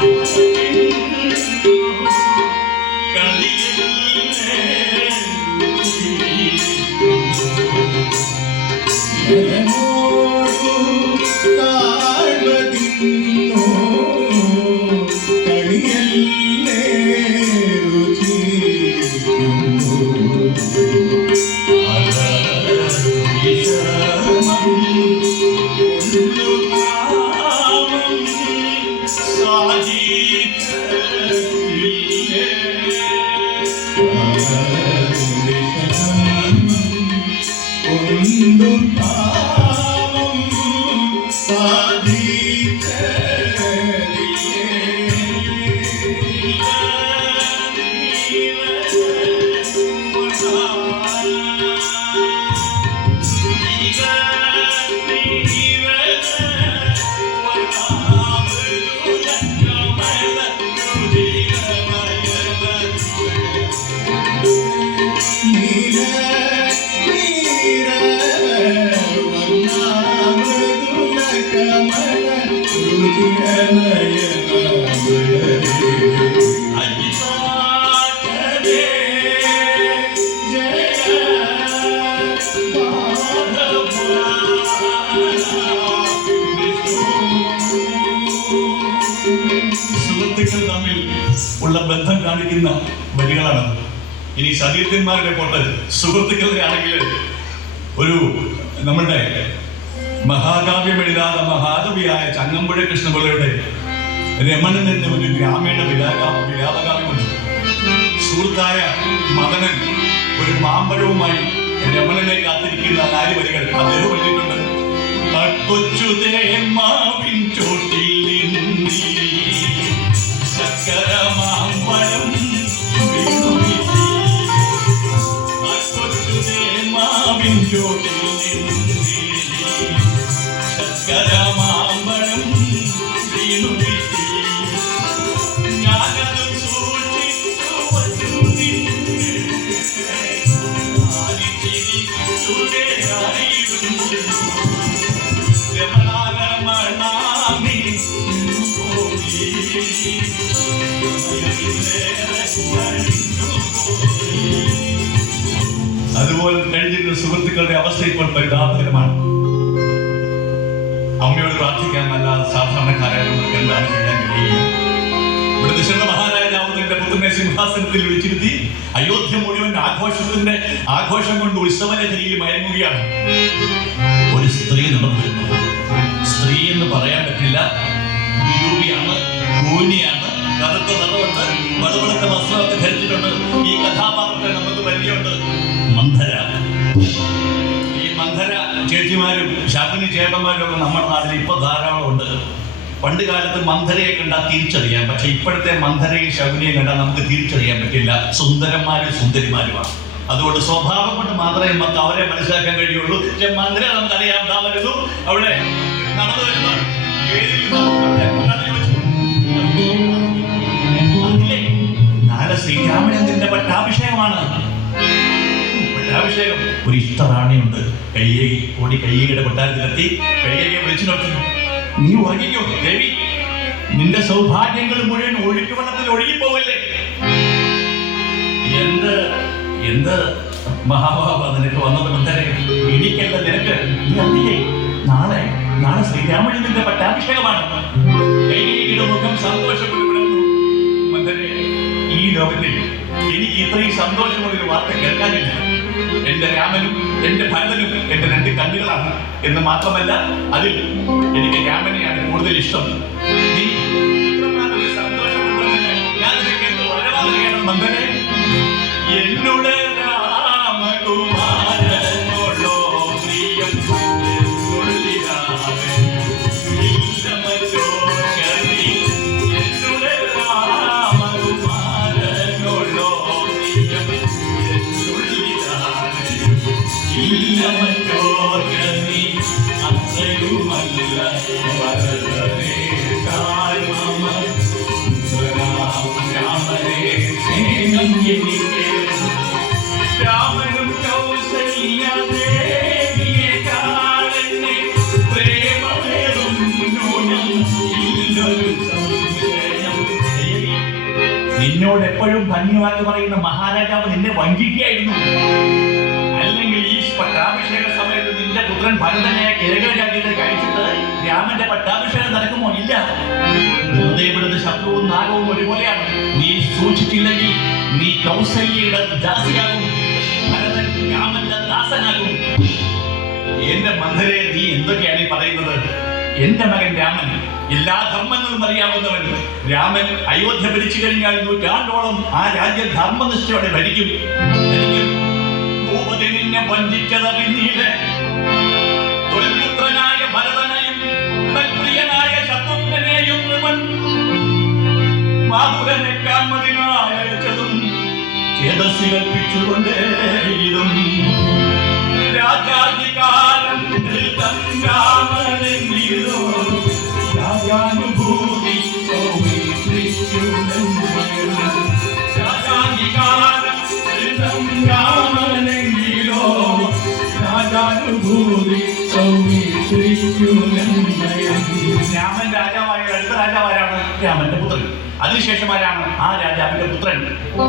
Música Sorindo, tá. സുഹൃത്തുക്കൾ തമ്മിൽ ഉള്ള ബന്ധം കാണിക്കുന്ന വരികളാണ് ഇനി സതീർത്ഥന്മാരുടെ പോട്ട് സുഹൃത്തുക്കളുടെ ആണെങ്കിൽ ഒരു നമ്മുടെ മഹാകാവ്യം എഴുതാതെ മഹാകവിയായ ചങ്ങമ്പുഴ കൃഷ്ണപിള്ളയുടെ രമണൻ ഒരു ഗ്രാമീണ വിലാപകാവ്യമുണ്ട്. സുഹൃത്തായ മദനൻ ഒരു മാമ്പഴവുമായി രമണനെ കാത്തിരിക്കുന്ന നാല് വരികൾ അദ്ദേഹം എഴുതിയിട്ടുണ്ട്. കൊച്ചു തേന്മാവിൻ അതുപോലെ കഴിഞ്ഞിരുന്ന സുഹൃത്തുക്കളുടെ അവസ്ഥ ഇപ്പോൾ പരിതാപകരമാണ്. അമ്മയോട് പ്രാർത്ഥിക്കാൻ അല്ലാതെ സാധാരണക്കാരായ നമുക്ക് എന്താണ് ചെയ്യാൻ കഴിയുക? ഇവിടെ ദശരഥ പുത്രനെ സിംഹാസനത്തിൽ വിളിച്ചിരുത്തി അയോധ്യ മുഴുവൻ ആഘോഷത്തിന്റെ ആഘോഷം കൊണ്ട് ഉത്സവലഹരിയിൽ മയങ്ങുകയാണ്. ഒരു സ്ത്രീ നടന്നു സ്ത്രീ എന്ന് പറയാൻ പറ്റില്ല. വിരൂപിയാണ് കറുത്ത നിറമുണ്ട് വെളുവെളുത്ത ചേച്ചിമാരും ശാന്തിനി ചേട്ടന്മാരും ഒക്കെ നമ്മുടെ നാട്ടിൽ ഇപ്പൊ ധാരാളം ഉണ്ട്. പണ്ട് കാലത്ത് മന്ധരയെ കണ്ടാൽ തിരിച്ചറിയാം. പക്ഷെ ഇപ്പോഴത്തെ മന്ധരയും ശകുനിയും കണ്ടാൽ നമുക്ക് തിരിച്ചറിയാൻ പറ്റില്ല. സുന്ദരന്മാരും സുന്ദരിമാരുമാണ്. അതുകൊണ്ട് സ്വഭാവം കൊണ്ട് മാത്രമേ നമുക്ക് അവരെ മനസ്സിലാക്കാൻ കഴിയുള്ളൂ. പക്ഷെ മന്ധര നമുക്കറിയാം. ദാ വരുന്നു. അവിടെ നടന്നു വരുന്നു. പട്ടാഭിഷേകമാണ്. പട്ടാഭിഷേകം. ഒരു ഇഷ്ടറാണിയുണ്ട് കയ്യേകി ഓടി കയ്യേകിയുടെ കൊട്ടാരത്തിലെത്തി കയ്യേകിയെ വിളിച്ചു നോക്കുന്നു നീ ഉറങ്ങിക്കോ ദേവി നിന്റെ സൗഭാഗ്യങ്ങൾ മുഴുവൻ ഒഴുക്കുവെള്ളത്തിൽ ഒഴുകിപ്പോവല്ലേ എന്ത് എന്ത് മഹാഭാവ നിനക്ക് വന്നത് മന്ദരെ? എനിക്കല്ല നിനക്ക്. നീ അറിയില്ലേ നാളെ നാളെ ശ്രീരാമചന്ദ്രന്റെ പട്ടാഭിഷേകമാണ്. കൈകേയിയുടെ മുഖം സന്തോഷപ്പെട്ട് വിടുന്നു മന്ദരെ ഈ ലോകത്തിൽ എനിക്ക് ഇത്രയും സന്തോഷമുള്ളൊരു വാർത്ത കേൾക്കാനില്ല. എന്റെ രാമനും എന്റെ ഭരതനും എന്റെ രണ്ട് കണ്ണുകളാണ്. എന്ന് മാത്രമല്ല അതിൽ എനിക്ക് രാമനെയാണ് കൂടുതൽ ഇഷ്ടം. നീ സന്തോഷമുണ്ടെന്ന് ഞാൻ നിനക്ക് നിന്നോട് എപ്പോഴും ഭംഗിമാരെന്ന് പറയുന്ന മഹാരാജാവ് നിന്നെ വഞ്ചിക്കുകയായിരുന്നു അല്ലെങ്കിൽ ഈ പട്ടാഭിഷേക സമയത്ത് നിന്റെ പുത്രൻ ഭരതനെ കേരളരാജ്യത്തെ കഴിച്ചിട്ട് രാമന്റെ പട്ടാഭിഷേകം നടക്കുമോ? ഇല്ല. ഹൃദയപ്പെടുന്ന ശത്രുവും നാഗവും ഒരുപോലെയാണ്. നീ സൂക്ഷിച്ചില്ലെങ്കിൽ നീ കൗസല്യയുടെ ദാസിയാകും. ഭരതൻ രാമന്റെ ദാസനാകും. എന്റെ മന്ധരെ നീ എന്തൊക്കെയാണ് ഈ പറയുന്നത്? എന്റെ മകൻ രാമൻ എല്ലാ ധർമ്മങ്ങളും അറിയാവുന്നവൻ. രാമൻ അയോധ്യ ഭരിച്ചു കഴിഞ്ഞാൽ നൂറ്റാണ്ടോളം ആ രാജ്യം ധർമ്മനിഷ്ഠയോടെ ഭരിക്കും. ഭൂപതി നിന്നെ വഞ്ചിച്ചതറിഞ്ഞീലെ തൊൽപുത്രനായ ഭരതനെയും പ്രിയനായ ശത്രുഘ്നെയും ഇവൻ മാതുരനെ കാമതിനായി അയച്ചതും രാമന്റെ പുത്രൻ. അതിനുശേഷം ആരാണ് ആ രാജാവിന്റെ പുത്രൻ.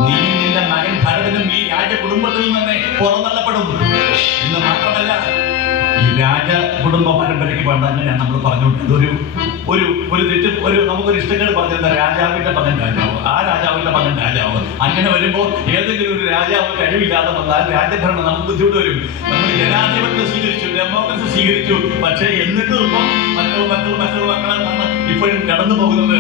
നീ നിന്റെ മകൻ ഭരതനും ഈ രാജകുടുംബത്തിൽ നിന്ന് പുറന്തള്ളപ്പെടും. എന്ന് മാത്രമല്ല ഈ രാജ കുടുംബ പരമ്പരയ്ക്ക് വേണ്ട അങ്ങനെയാണ് നമ്മൾ പറഞ്ഞു ഒരു ഒരു ഒരു തെറ്റ് ഒരു നമുക്കൊരു ഇഷ്ടക്കേട് പറഞ്ഞിരുന്ന രാജാവിന്റെ മകൻ രാജാവ്. ആ രാജാവിന്റെ രാജാവ് അങ്ങനെ വരുമ്പോൾ ഏതെങ്കിലും ഒരു രാജാവ് കഴിവില്ലാതെ വന്നാൽ രാജഭരണം നമുക്ക് ബുദ്ധിമുട്ട് വരും. നമ്മൾ ജനാധിപത്യം സ്വീകരിച്ചു ഡെമോക്രസി സ്വീകരിച്ചു. പക്ഷേ എന്നിട്ടും ഇപ്പം മറ്റോ മറ്റോ മറ്റോ മക്കളെന്നാണ് ഇപ്പോഴും കടന്നു പോകുന്നത്